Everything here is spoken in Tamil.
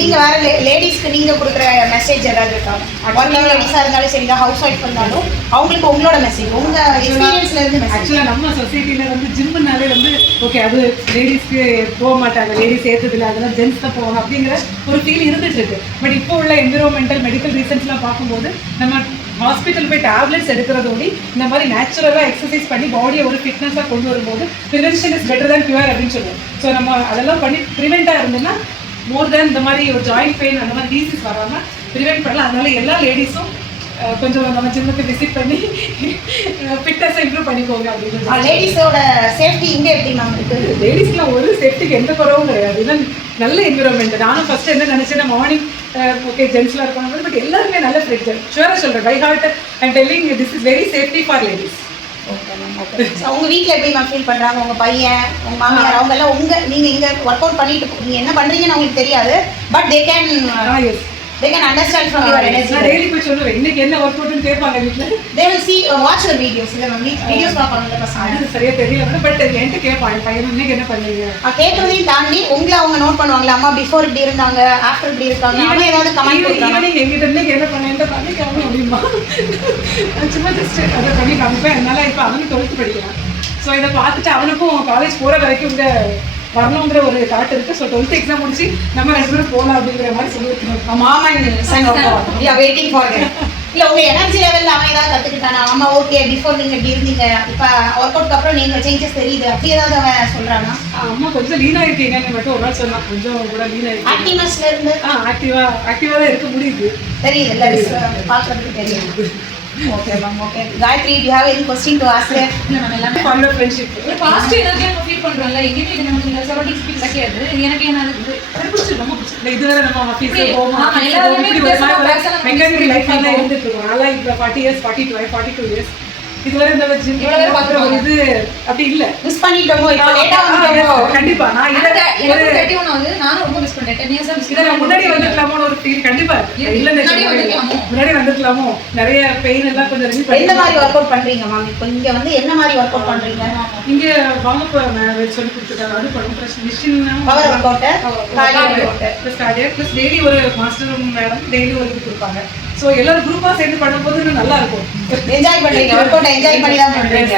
நீங்க வேற லேடிஸ்க்கு நீங்க கொடுக்குற மெசேஜ் ஏதாவது இருக்கா? ஒர்க்கிங் லேடிஸா இருந்தாலும் சரி, ஹவுஸ் ஒய்ஃப் இருந்தாலும் அவங்களுக்கு உங்களோட மெசேஜ், உங்க எக்ஸ்பீரியன்ஸ்ல இருந்து மெசேஜ். ஆக்சுவலா நம்ம சொசைட்டில வந்து ஜிம்னாலே வந்து ஓகே அது லேடிஸ்க்கு போக மாட்டாங்க, லேடிஸ் ஏற்றதில்லை, அதெல்லாம் ஜென்ஸ் தான் போவாங்க அப்படிங்கிற ஒரு ஃபீல் இருந்துட்டு இருக்கு. பட் இப்போ உள்ள என்விரான்மெண்டல் மெடிக்கல் ரீசன்ஸ்லாம் பார்க்கும்போது நம்ம ஹாஸ்பிட்டல் போய் டேப்லெட்ஸ் எடுக்கிறதோடி இந்த மாதிரி நேச்சுரலாக எக்ஸசைஸ் பண்ணி பாடியை ஒரு ஃபிட்னஸாக கொண்டு வரும்போது prevention is better than cure அப்படின்னு சொல்லுவோம். ஸோ நம்ம அதெல்லாம் பண்ணி ப்ரிவெண்ட்டாக இருந்தோம்னா மோர் தேன் இந்த மாதிரி ஒரு ஜாயிண்ட் பெயின் அந்த மாதிரி டிசீஸ் வராமல் ப்ரிவெண்ட் பண்ணலாம். அதனால எல்லா லேடிஸும் கொஞ்சம் நம்ம ஜிம்முக்கு விசிட் பண்ணி ஃபிட்னஸை இம்ப்ரூவ் பண்ணிக்கோங்க அப்படின்னு. லேடிஸோட சேஃப்டி இங்கே எப்படி மேம் இருக்குது? லேடிஸ்க்குலாம் ஒரு சேஃப்டிக்கு எந்த குறவும் கிடையாது. இதுதான் நல்ல என்விரான்மெண்ட். நானும் ஃபர்ஸ்ட் என்ன நினச்சேன்னா மார்னிங் ஓகே ஜென்ஸ்லாம் இருப்பாங்க, பட் எல்லாருமே நல்ல ஃப்ரெண்ட்ஸ். ஷுவராக சொல்கிறேன், by heart I'm telling this is very safety for ladies. Okay ma'am. Okay, உங்க வீட்டில் எப்படி மேம் ஃபீல் பண்ணுறாங்க? உங்கள் பையன், உங்கள் மாமியார், அவங்க எல்லாம் நீங்கள் இங்கே ஒர்க் அவுட் பண்ணிட்டு நீங்கள் என்ன பண்ணுறீங்கன்னு அவங்களுக்கு தெரியாது, but they can understand from your energy. நான் டெய்லி போய் சொல்லுவேன் இன்னைக்கு என்ன ஒர்க் அவுட்னு கேட்பாங்க வீட்டில். they will see watch your videos. இல்லை மேம் வீடியோஸ் பார்ப்பாங்கல்ல பசங்க, அது சரியா தெரியல, பட் என்கிட்ட கேட்பாங்க பையன் இன்னைக்கு என்ன பண்ணீங்க கேட்கறதையும் தாண்டி உங்களை அவங்க நோட் பண்ணுவாங்களா? அம்மா பிஃபோர் இப்படி இருந்தாங்க, ஆஃப்டர் இப்படி இருக்காங்க, அவன் ஏதாவது கமெண்ட் பண்ணுறாங்க எங்கிட்ட இன்னைக்கு என்ன பண்ணேன் பண்ணி காமி அப்படிமா சும்மா ஜஸ்ட் அதை பண்ணி காமிப்பேன். அதனால இப்போ அவனுக்கு 12th படிக்கிறான். ஸோ இதை பார்த்துட்டு அவனுக்கும் காலேஜ் போகிற வரைக்கும் இங்கே வரணுங்கிற ஒரு தாட் இருக்கு. ஸோ 12th எக்ஸாம் முடிச்சு நம்ம 2 பேரும் போகலாம் அப்படிங்கிற மாதிரி சொல்லியிருக்கோம். மாமன் வெயிட்டிங் ஃபார் இல்லை உங்கள் எனர்ஜி லெவலில் அவன் ஏதாவது கற்றுக்கிட்டானா? அம்மா ஓகே பிஃபோர் நீங்கள் இப்படி இருந்தீங்க, இப்போ ஒர்க் அவுட்க்கு அப்புறம் நீங்கள் சேஞ்சஸ் தெரியுது, அப்படி ஏதாவது அவன் சொல்கிறானா? அம்மா கொஞ்சம் லீனாக இருக்கீங்கன்னு மட்டும் ஒரு நாள் சொன்னான். கொஞ்சம் கூட லீனாக இருக்கு. ஆக்டிவ்னஸ்ல இருந்து ஆக்டிவாக தான் இருக்க முடியுது. தெரியுது இல்லை பார்க்குறதுக்கு தெரியுது. Okay ma'am. Okay Gayathri, do have any question to ask? இல்ல நம்ம எல்லாமே for your friendship past energy நம்ம ஃபீல் பண்றோம்ல, எங்கேயுமே இது நமக்கு இந்த சரௌண்டிங்ஸ் ஃபீல் கிடையாது. எனக்கு என்ன இதுவரை நம்ம ஆஃபீஸ்ல போவோம், எல்லாருமே மெக்கானிக்கல் லைஃப்ல இருந்துட்டு இருக்கோம். அதெல்லாம் இப்போ 40 years 42 years இதுவரை இந்த இது அப்படி இல்ல. மிஸ் பண்ணிட்டோமோ, இப்போ லேட்டா வந்துட்டோமோ? கண்டிப்பா நான் இத எனக்கு 31 வந்து நானும் ரொம்ப மிஸ் பண்ணேன். 10 years மிஸ் இத முன்னாடி வந்துக்கலாமோ ஒரு ஃபீல் கண்டிப்பா இல்ல. முன்னாடி வந்துக்கலாமோ, நிறைய பெயின் எல்லாம் கொஞ்சம் ரிலீவ் பண்ணி. எந்த மாதிரி வொர்க் அவுட் பண்றீங்க மேம்? இப்போ இங்க வந்து என்ன மாதிரி வொர்க் அவுட் பண்றீங்க? இங்க வாங்க சொல்லி கொடுத்துட்டாங்க. அது பண்ணுறேன் machine power work out, cardiac plus daily ஒரு மாஸ்டர் மேடம் டெய்லி ஒரு இது கொடுப்பாங்க. ஸோ எல்லாரும் குரூப்பாக சேர்ந்து பண்ணும்போது இன்னும் நல்லா இருக்கும். என்ஜாய் பண்றீங்க, ஒர்க் அவுட் என்ஜாய் பண்ணி தான் பண்றீங்க.